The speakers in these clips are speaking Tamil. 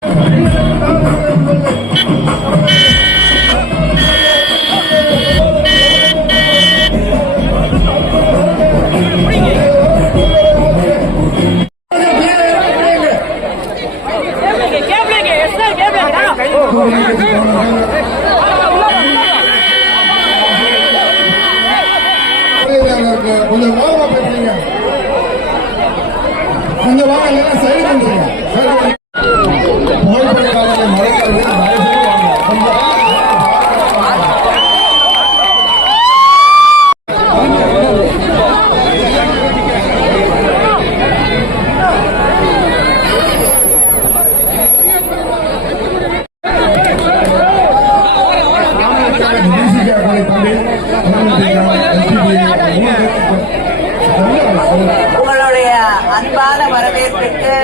கொஞ்சம் ஓரமா பேசுறீங்க, கொஞ்சம் வாங்க, இல்லைன்னா சைடு பண்ணுறீங்க. புகைப்படக்காரர்களை மறைக்கிறது தயவுசெய்து வாங்க, கொஞ்சம் உங்களுடைய அன்பான வரவேற்புக்கு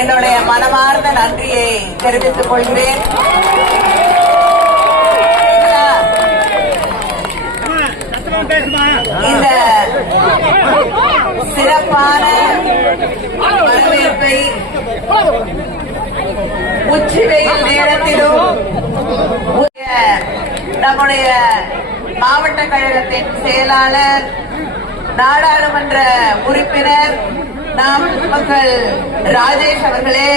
என்னுடைய மனமார்ந்த நன்றியை தெரிவித்துக் கொள்கிறேன். இந்த சிறப்பான வரவேற்பை உச்சி வெயில் நேரத்திலும் நம்முடைய மாவட்ட கழகத்தின் செயலாளர், நாடாளுமன்ற உறுப்பினர் நாமக்கல் ராஜேஷ் அவர்களே,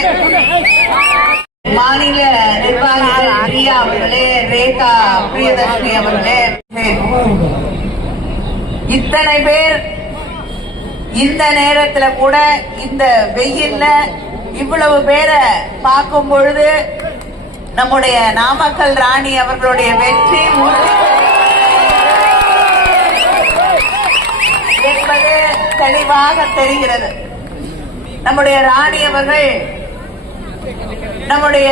மாநில நிர்வாகிகள் பிரியா அவர்களே, ரேகா பிரியதர்ஷினி அவர்களே, இத்தனை பேர் இந்த நேரத்துல கூட இந்த வெயில்ல இவ்வளவு பேரை பார்க்கும் பொழுது நம்முடைய நாமக்கல் ராணி அவர்களுடைய வெற்றி என்பது தெளிவாக தெரிகிறது. நம்முடைய ராணி அவர்கள் நம்முடைய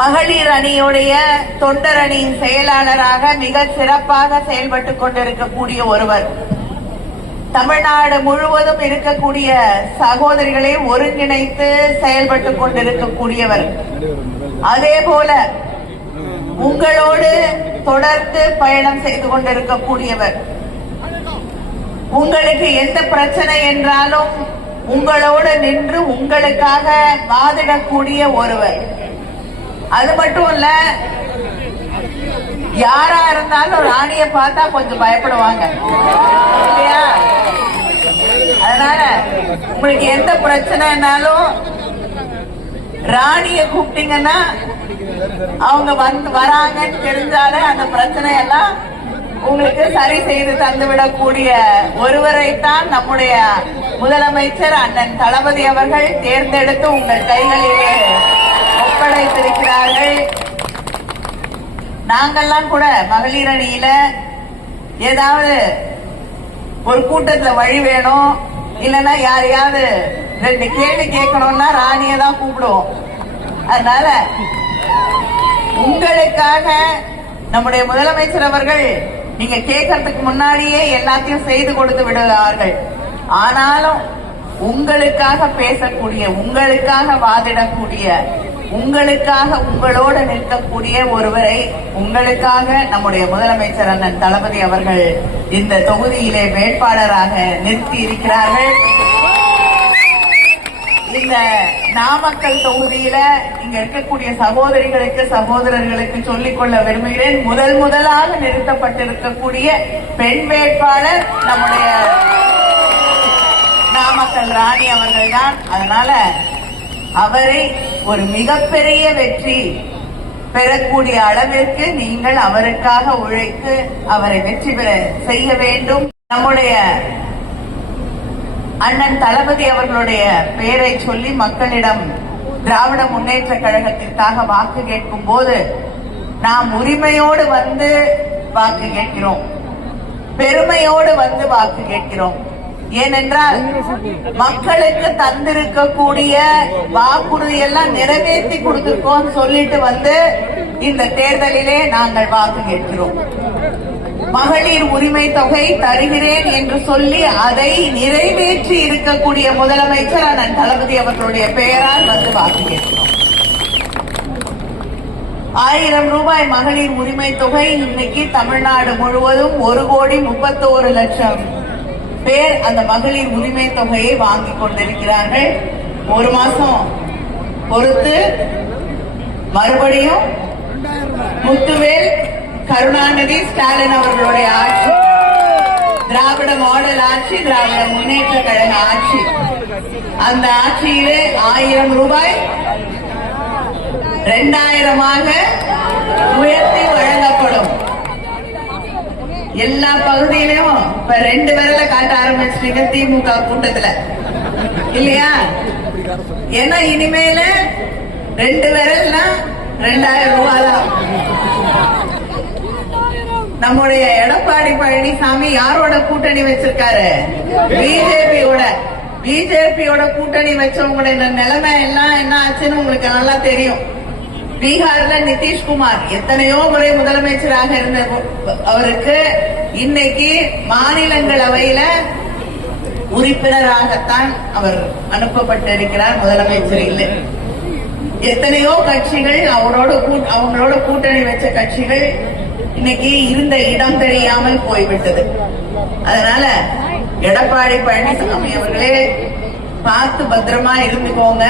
மகளிர் அணியுடைய தொண்டர் அணியின் செயலாளராக மிக சிறப்பாக செயல்பட்டுக் கொண்டிருக்கக்கூடிய ஒருவர். தமிழ்நாடு முழுவதும் இருக்கக்கூடிய சகோதரிகளை ஒருங்கிணைத்து செயல்பட்டுக் கொண்டிருக்கக்கூடியவர். அதே போல உங்களோடு தொடர்ந்து பயணம் செய்து கொண்டிருக்கக்கூடியவர். உங்களுக்கு எந்த பிரச்சனை என்றாலும் உங்களோடு நின்று உங்களுக்காக வாதிடக்கூடிய ஒருவர். அது மட்டும் இல்ல, யாரா இருந்தாலும் ராணிய பார்த்தா கொஞ்சம் பயப்படுவாங்க இல்லையா? அதனால உங்களுக்கு எந்த பிரச்சனைனாலும் ராணிய கூப்பிட்டீங்கன்னா அவங்க வந்து வராங்கன்னு தெரிஞ்சாலே அந்த பிரச்சனையெல்லாம் உங்களுக்கு சரி செய்து தந்துவிடக்கூடிய ஒருவரைத்தான் நம்முடைய முதலமைச்சர் அண்ணன் தளபதி அவர்கள் தேர்ந்தெடுத்து உங்கள் கைகளிலே ஒப்படைத்திருக்கிறார்கள். நாங்கெல்லாம் கூட மகளிர் அணியில ஏதாவது ஒரு கூட்டத்துல வழி வேணும், இல்லைன்னா யாரையாவது 2 கேள்வி கேட்கணும்னா ராணியை தான் கூப்பிடுவோம். அதனால உங்களுக்காக நம்முடைய முதலமைச்சர் அவர்கள் நீங்க கேட்கறதுக்கு முன்னாடியே எல்லாத்தையும் செய்து கொடுத்து விடுவார்கள். ஆனாலும் உங்களுக்காக பேசக்கூடிய, உங்களுக்காக வாதிடக்கூடிய, உங்களுக்காக உங்களோடு நிற்கக்கூடிய ஒருவரை உங்களுக்காக நம்முடைய முதலமைச்சர் அண்ணன் தளபதி அவர்கள் இந்த தொகுதியிலே வேட்பாளராக நிறுத்தி இருக்கிறார்கள். இந்த நாமக்கல் தொகுதியில இங்க இருக்கக்கூடிய சகோதரிகளுக்கு, சகோதரர்களுக்கு சொல்லிக் கொள்ள விரும்புகிறேன், முதலாக நிறுத்தப்பட்டிருக்கக்கூடிய பெண் வேட்பாளர் நம்முடைய நாமக்கல் ராணி அவர்கள் தான். அதனால அவரை ஒரு மிகப்பெரிய வெற்றி பெறக்கூடிய அளவிற்கு நீங்கள் அவருக்காக உழைத்து அவரை வெற்றி பெற செய்ய வேண்டும். நம்முடைய அண்ணன் தளபதி அவர்களுடைய பெயரை சொல்லி மக்களிடம் திராவிட முன்னேற்ற கழகத்திற்காக வாக்கு கேட்கும் போது நாம் உரிமையோடு வந்து வாக்கு கேட்கிறோம், பெருமையோடு வந்து வாக்கு கேட்கிறோம். ஏனென்றால் மக்களுக்கு தந்திருக்கக்கூடிய வாக்குறுதி எல்லாம் நிறைவேற்றி கொடுத்திருக்கோம் சொல்லிட்டு வந்து இந்த தேர்தலிலே நாங்கள் வாக்கு கேட்கிறோம். மகளிர் உரிமை தொகை தருகிறேன் என்று சொல்லி அதை நிறைவேற்றி இருக்கக்கூடிய முதலமைச்சர் அண்ணன் தளபதி அவர்களுடைய பெயரால் வந்து வாக்கு கேட்கிறோம். 1000 ரூபாய் மகளிர் உரிமை தொகை இன்னைக்கு தமிழ்நாடு முழுவதும் 1,31,00,000 பேர் அந்த மகளிர் உரிமை தொகையை வாங்கிக் கொண்டிருக்கிறார்கள். ஒரு மாசம் பொறுத்து மறுபடியும் முத்துவேல் கருணாநிதி ஸ்டாலின் அவர்களுடைய ஆட்சி, திராவிட மாடல் ஆட்சி, திராவிட முன்னேற்ற கழக ஆட்சி. அந்த ஆட்சியிலே 1000 ரூபாய் 2000 உயர்த்தி வழங்கப்படும். எல்லா பகுதியிலும் இப்ப 2 விரல காட்ட ஆரம்பிச்சிட்டீங்க திமுக கூட்டத்துல இல்லையா? ஏன்னா இனிமேல 2 விரல்னா 2000 ரூபாய் தான். நம்முடைய எடப்பாடி பழனிசாமி யாரோட கூட்டணி வச்சிருக்காரு? பிஜேபியோட கூட்டணி வச்சவங்களுடைய நிலைமை எல்லாம் என்ன ஆச்சுன்னு உங்களுக்கு நல்லா தெரியும். பீகார்ல நிதிஷ்குமார் எத்தனையோ முறை முதலமைச்சராக இருந்த அவருக்கு இன்னைக்கு மாநிலங்களவையில உறுப்பினராகத்தான் அவர் அனுப்பப்பட்டிருக்கிறார், முதலமைச்சர் இல்லை. எத்தனையோ கட்சிகள் அவங்களோட கூட்டணி வச்ச கட்சிகள் இன்னைக்கு இருந்த இடம் தெரியாமல் போய்விட்டது. அதனால எடப்பாடி பழனிசாமி அவர்களே பார்த்து பத்திரமா இருந்துக்கோங்க.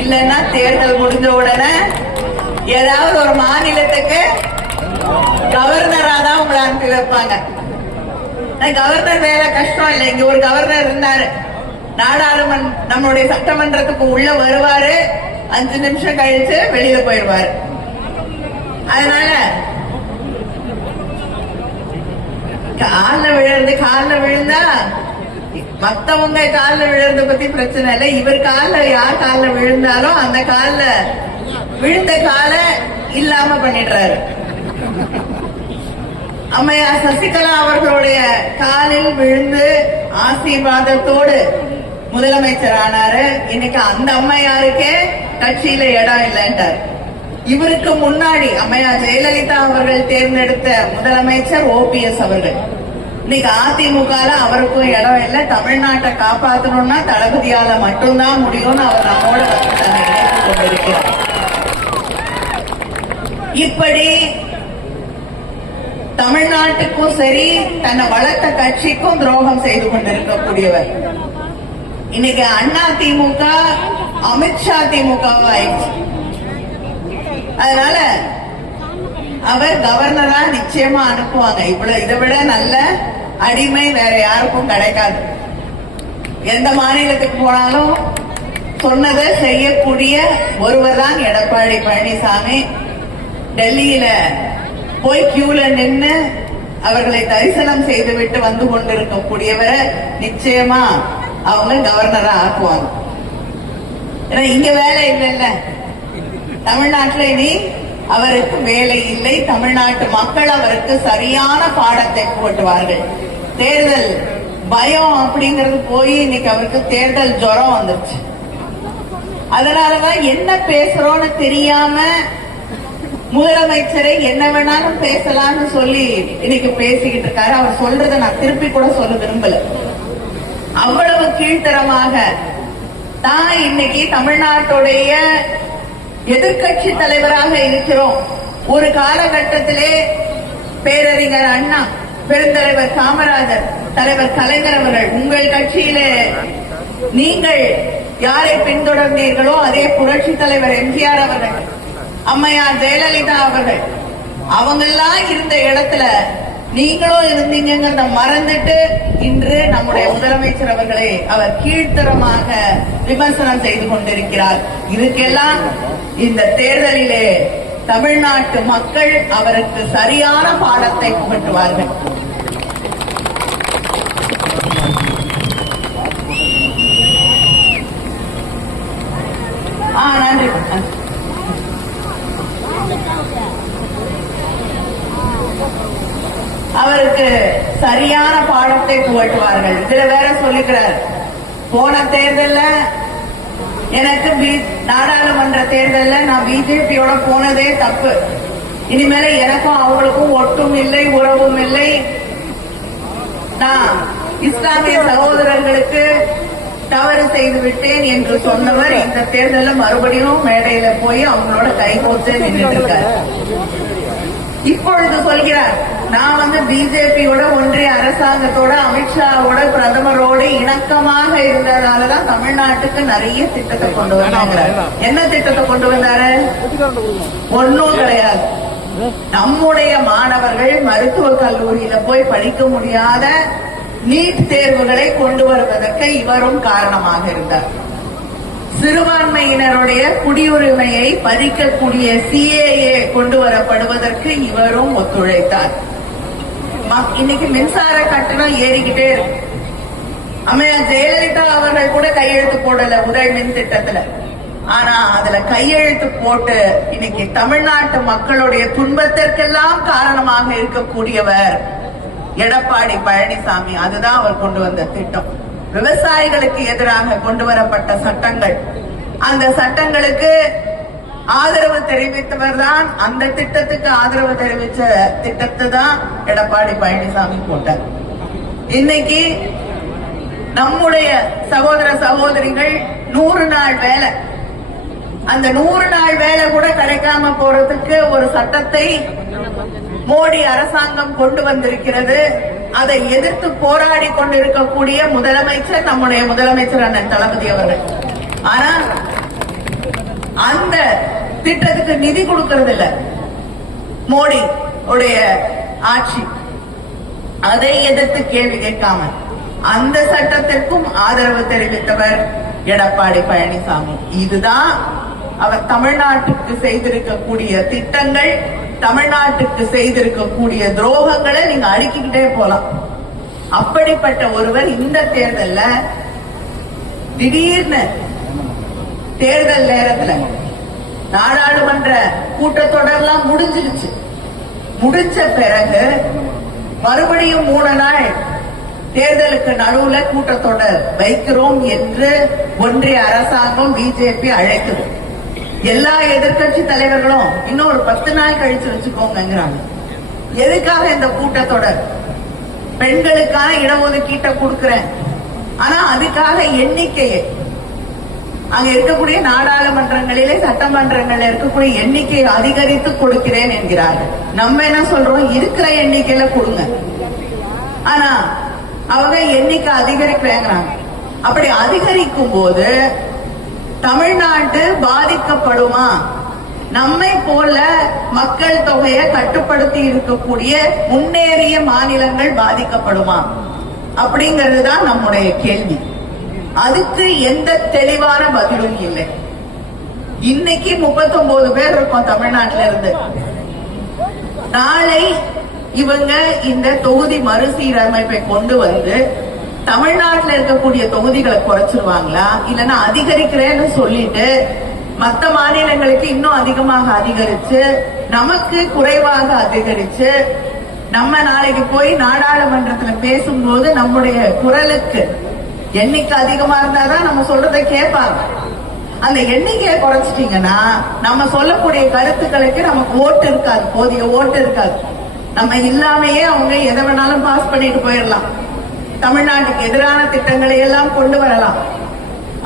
இல்லைன்னா தேர்தல் முடிஞ்ச உடனே ஏதாவது ஒரு மாநிலத்துக்கு கவர்னரா தான் உங்களை அனுப்பி வைப்பாங்க. கவர்னர் வேலை கஷ்டம் இல்லை. இங்க ஒரு கவர்னர் இருந்தாரு, நம்மளுடைய சட்டமன்றத்துக்கு உள்ள வருவாரு, 5 நிமிஷம் கழிச்சு வெளியில போயிடுவாரு. அதனால காலில் விழுந்தா மத்தவங்க காலில் விழுறத பத்தி பிரச்சனை இல்லை. இவர் யார் காலில் விழுந்தாலும் அந்த விழுந்த காலை இல்லாம பண்ணிடுறாரு. அம்மையார் சசிகலா அவர்களுடைய காலில் விழுந்து ஆசீர்வாதத்தோடு முதலமைச்சர் ஆனாரு. இன்னைக்கு அந்த அம்மையாருக்கே கட்சியில இடம் இல்லைன்றார். இவருக்கு முன்னாடி அம்மையார் ஜெயலலிதா அவர்கள் தேர்ந்தெடுத்த முதலமைச்சர் OPS அவர்கள். இன்னைக்கு அதிமுக அவருக்கும் இடம் இல்லை. தமிழ்நாட்டை காப்பாற்றணும்னா தளபதியால மட்டும்தான் முடியும்னு அவர் நம்மோட கொண்டிருக்கிறார். இப்படி தமிழ்நாட்டுக்கும் சரி தன்னை வளர்த்த கட்சிக்கும் துரோகம் செய்து கொண்டிருக்கக்கூடியவர். இன்னைக்கு அண்ணா திமுக அமித்ஷா திமுக ஆயிடுச்சு. அதனால அவர் கவர்னரா நிச்சயமா அனுப்புவாங்க. இதை விட நல்ல அடிமை வேற யாருக்கும் கிடைக்காது. எந்த மாநிலத்துக்கு போனாலும் சொன்னதை செய்யக்கூடிய ஒருவர் தான் எடப்பாடி பழனிசாமி. டெல்லியில போய் கியூல நின்று அவர்களை தரிசனம் செய்துவிட்டு வந்து கொண்டிருக்கக்கூடியவரை நிச்சயமா அவங்க கவர்னரா ஆக்குவாங்க. ஏன்னா இங்க வேலை இல்லைல்ல, தமிழ்நாட்டில் இனி அவருக்கு வேலை இல்லை. தமிழ்நாட்டு மக்கள் அவருக்கு சரியான பாடத்தை போட்டுவார்கள். தேர்தல் பயம் அப்படிங்கிறது போய் இன்னைக்கு அவருக்கு தேர்தல் ஜுரம் வந்துருச்சு. அதனாலதான் என்ன பேசுறோம்னு தெரியாம முதலமைச்சரை என்ன வேணாலும் பேசலாம்னு சொல்லி இன்னைக்கு பேசிக்கிட்டு இருக்காரு. அவர் சொல்றதை நான் திருப்பி கூட சொல்ல விரும்பல. அவ்வளவு கீழ்த்தரமாக தான் இன்னைக்கு தமிழ்நாட்டுடைய எதிர்கட்சி தலைவராக இருக்கிறோம். ஒரு காலகட்டத்திலே பேரறிஞர் அண்ணா, பெருந்தலைவர் காமராஜர், தலைவர் கலைஞர் அவர்கள், உங்கள் கட்சியிலே நீங்கள் யாரை பின்தொடர்ந்தீர்களோ அதே புரட்சி தலைவர் எம்ஜிஆர் அவர்கள், அம்மையார் ஜெயலலிதா அவர்கள், அவங்கெல்லாம் இருந்த இடத்துல நீங்களும் இருந்தீங்கிறத மறந்துட்டு இன்று நம்முடைய முதலமைச்சர் அவர்களை அவர் கீழ்த்தரமாக விமர்சனம் செய்து கொண்டிருக்கிறார். இதுக்கெல்லாம் இந்த தேர்தலிலே தமிழ்நாட்டு மக்கள் அவருக்கு சரியான பாடத்தை புகட்டுவார்கள். நன்றி. அவருக்கு சரியான பாடத்தை புகட்டுவார்கள். இதுல வேற சொல்லிக்கிறார், போன தேர்தல்ல எனக்கு நாடாளுமன்ற தேர்தல்ல நான் பிஜேபியோட போனதே தப்பு, இனிமேல எனக்கும் அவங்களுக்கும் ஒட்டும் இல்லை, உறவும் இல்லை, நான் இஸ்லாமிய சகோதரர்களுக்கு தவறு செய்து விட்டேன் என்று சொன்னவர் இந்த தேர்தலில் மறுபடியும் மேடையில போய் அவங்களோட கைகோத்து நின்றுட்டு இருக்கார். இப்பொழுது சொல்கிறார் நான் பிஜேபியோட ஒன்றிய அரசாங்கத்தோட அமித்ஷாவோட பிரதமரோட இணக்கமாக இருந்ததாலதான் தமிழ்நாட்டுக்கு நிறைய திட்டத்தை கொண்டு வந்தாங்க. என்ன திட்டத்தை கொண்டு வந்தாரு? ஒன்னும் கிடையாது. நம்முடைய மாணவர்கள் மருத்துவக் கல்லூரியில போய் படிக்க முடியாத நீட் தேர்வுகளை கொண்டு வருவதற்கு இவரும் காரணமாக இருந்தார். சிறுபான்மையினருடைய குடியுரிமையை பறிக்கக்கூடிய CAA கொண்டு வரப்படுவதற்கு இவரும் ஒத்துழைத்தார். இன்னைக்கு மின்சார கட்டணம் ஏறிக்கிட்டே இருக்கு. அம்மையார் ஜெயலலிதா அவர்கள் கூட கையெழுத்து போடல உதய் மின் திட்டத்துல. ஆனா அதுல கையெழுத்து போட்டு இன்னைக்கு தமிழ்நாட்டு மக்களுடைய துன்பத்திற்கெல்லாம் காரணமாக இருக்கக்கூடியவர் எடப்பாடி பழனிசாமி. அதுதான் அவர் கொண்டு வந்த திட்டம். விவசாயிகளுக்கு எதிராக கொண்டு வரப்பட்ட சட்டங்கள், அந்த சட்டங்களுக்கு ஆதரவு தெரிவித்தவர் தான், அந்த திட்டத்துக்கு ஆதரவு தெரிவித்த திட்டத்தை தான் எடப்பாடி பழனிசாமி போட்டார். இன்னைக்கு நம்முடைய சகோதர சகோதரிகள் 100 நாள் வேலை, அந்த 100 நாள் வேலை கூட கிடைக்காம போறதுக்கு ஒரு சட்டத்தை மோடி அரசாங்கம் கொண்டு வந்திருக்கிறது. அதை எதிர்த்து போராடி கொண்டிருக்கக்கூடிய முதலமைச்சர் நம்முடைய முதலமைச்சர் அண்ணன் தளபதி அவர்கள். ஆனா அந்த திட்டத்துக்கு நிதி கொடுக்கறது இல்ல மோடி உடைய ஆட்சி. அதை எதிர்த்து கேள்வி கேட்காம அந்த சட்டத்திற்கும் ஆதரவு தெரிவித்தவர் எடப்பாடி பழனிசாமி. இதுதான் அவர் தமிழ்நாட்டுக்கு செய்திருக்கக்கூடிய திட்டங்கள், தமிழ்நாட்டுக்கு செய்திருக்கக்கூடிய துரோகங்களை நீங்க அடுக்கிக்கிட்டே போலாம். அப்படிப்பட்ட ஒருவர் இந்த தேர்தல்ல திடீர்னு தேர்தல் நேரத்துல நாடாளுமன்ற கூட்டத்தொடர்லாம் முடிஞ்சிருச்சு. முடிஞ்ச பிறகு மறுபடியும் 3 நாள் தேர்தலுக்கு நடுவுல கூட்டத்தொடர் வைக்கிறோம் என்று ஒன்றிய அரசாங்கம் பிஜேபி அழைக்குது. எல்லா எதிர்கட்சி தலைவர்களும் இன்னும் ஒரு 10 நாள் கழிச்சு வச்சுக்கோங்கிறாங்க. எதுக்காக இந்த கூட்டத்தொடர்? பெண்களுக்கான இடஒதுக்கீட்டை கொடுக்கிறேன், ஆனா அதுக்காக எண்ணிக்கையை அங்க இருக்கக்கூடிய நாடாளுமன்றங்களிலே சட்டமன்றங்களில் இருக்கக்கூடிய எண்ணிக்கையை அதிகரித்து கொடுக்கிறேன் என்கிறார்கள். நம்ம என்ன சொல்றோம்? இருக்கிற எண்ணிக்கையில கொடுங்க. ஆனா அவங்க எண்ணிக்கை அதிகரிக்கிறாங்க. அப்படி அதிகரிக்கும் போது தமிழ்நாடு பாதிக்கப்படுமா? நம்மை போல மக்கள் தொகையை கட்டுப்படுத்தி இருக்கக்கூடிய முன்னேறிய மாநிலங்கள் பாதிக்கப்படுமா? அப்படிங்கிறது தான் நம்முடைய கேள்வி. அதுக்கு எந்த தெளிவான பதிலும் இல்லை. இன்னைக்கு 39 பேர் இருக்கோம் தமிழ்நாட்டில இருந்து. நாளை இவங்க இந்த தொகுதி மறுசீரமைப்பை கொண்டு வந்து தமிழ்நாட்டில் இருக்கக்கூடிய தொகுதிகளை குறைச்சிருவாங்களா, இல்லைன்னா அதிகரிக்கிறேன்னு சொல்லிட்டு மற்ற மாநிலங்களுக்கு இன்னும் அதிகமாக அதிகரிச்சு நமக்கு குறைவாக அதிகரிச்சு நம்ம நாளைக்கு போய் நாடாளுமன்றத்துல பேசும்போது நம்முடைய குரலுக்கு எண்ணிக்கை அதிகமா இருந்தாதான் நம்ம சொல்றதை கேட்பாங்க. அந்த எண்ணிக்கையை குறைச்சிட்டீங்கன்னா நம்ம சொல்லக்கூடிய கருத்துக்களுக்கு நமக்கு ஓட்டு இருக்காது, போதிய ஓட்டு இருக்காது. நம்ம இல்லாமையே அவங்க எதை வேணாலும் பாஸ் பண்ணிட்டு போயிடலாம். தமிழ்நாட்டுக்கு எதிரான திட்டங்களை எல்லாம் கொண்டு வரலாம்.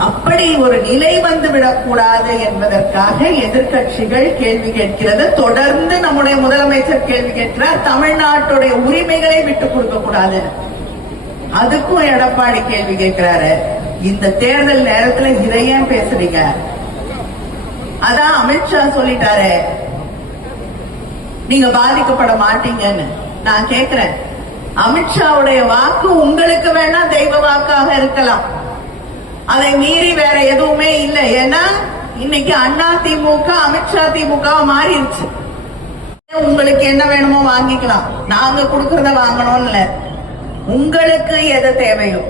அப்படி ஒரு நிலை வந்து விடக்கூடாது என்பதற்காக எதிர்கட்சிகள் கேள்வி கேட்கிறது. தொடர்ந்து நம்முடைய முதலமைச்சர் கேள்வி கேட்கிறார், தமிழ்நாட்டுடைய உரிமைகளை விட்டுக் கொடுக்க கூடாது. அதுக்கும் எடப்பாடி கேள்வி கேட்கிறாரு. இந்த தேர்தல் நேரத்துல இதையும் பேசுறீங்க? அதான் அமித்ஷா சொல்லிட்டாரு நீங்க பாதிக்கப்பட மாட்டீங்கன்னு. நான் கேட்கிறேன், அமித்ஷாவுடைய வாக்கு உங்களுக்கு வேணா தெய்வ வாக்காக இருக்கலாம், அதை மீறி வேற எதுவுமே இல்லை. ஏன்னா இன்னைக்கு அண்ணா திமுக அமித்ஷா திமுக மாறிடுச்சு. உங்களுக்கு என்ன வேணுமோ வாங்கிக்கலாம், நாங்க கொடுக்கறத வாங்கணும்னு. உங்களுக்கு எது தேவையோ,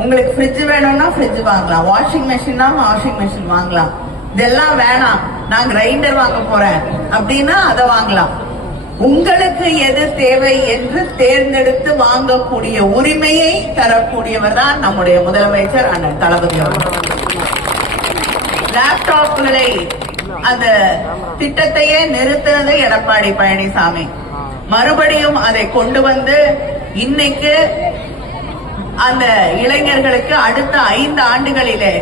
உங்களுக்கு ஃப்ரிட்ஜ் வேணும்னா ஃப்ரிட்ஜ் வாங்கலாம், வாஷிங் மெஷின்னா வாஷிங் மெஷின் வாங்கலாம். இதெல்லாம் வேணாம், நான் கிரைண்டர் வாங்க போறேன் அப்படின்னா அதை வாங்கலாம். உங்களுக்கு எது தேவை என்று தேர்ந்தெடுத்து வாங்கக்கூடிய உரிமையை தரக்கூடியவர் தான் நம்முடைய முதலமைச்சர் அண்ணன் தளபதி அவர்கள். லேப்டாப்களை அந்த திட்டத்தையே நிறுத்தினது எடப்பாடி பழனிசாமி. மறுபடியும் அதை கொண்டு வந்து இன்னைக்கு அந்த இளைஞர்களுக்கு அடுத்த 5 ஆண்டுகளிலே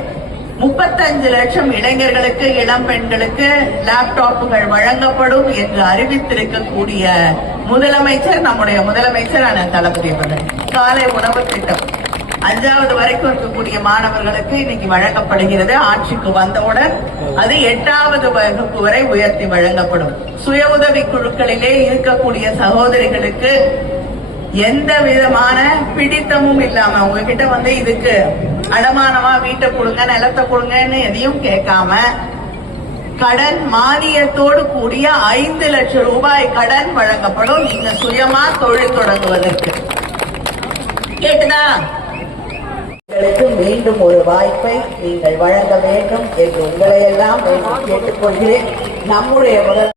35 லட்சம் இளைஞர்களுக்கு, இளம் பெண்களுக்கு லேப்டாப்புகள் வழங்கப்படும் என்று அறிவித்திருக்கக்கூடிய முதலமைச்சர் நம்முடைய முதலமைச்சரான தளபதி அவர்கள் காலை உணவு திட்டம் 5வது வரைக்கும் இருக்கக்கூடிய மாணவர்களுக்கு இன்னைக்கு வழங்கப்படுகிறது. ஆட்சிக்கு வந்தவுடன் அது 8வது வகுப்பு வரை உயர்த்தி வழங்கப்படும். சுய உதவி குழுக்களிலே இருக்கக்கூடிய சகோதரிகளுக்கு எந்த விதமான பிடித்தமும் இல்லாம உங்ககிட்ட வந்து இதுக்கு அடமானமா வீட்டை கொடுங்க நிலத்தை கொடுங்கன்னு எதையும் கேட்காம கடன் மானியத்தோடு கூடிய 5 லட்சம் ரூபாய் கடன் வழங்கப்படும். நீங்க சுயமா தொழில் தொடங்குவதற்கு. கேட்டுதா? மீண்டும் ஒரு வாய்ப்பை நீங்கள் வழங்க வேண்டும் என்று உங்களை எல்லாம் கேட்டுக்கொள்கிறேன். நம்முடைய முதல்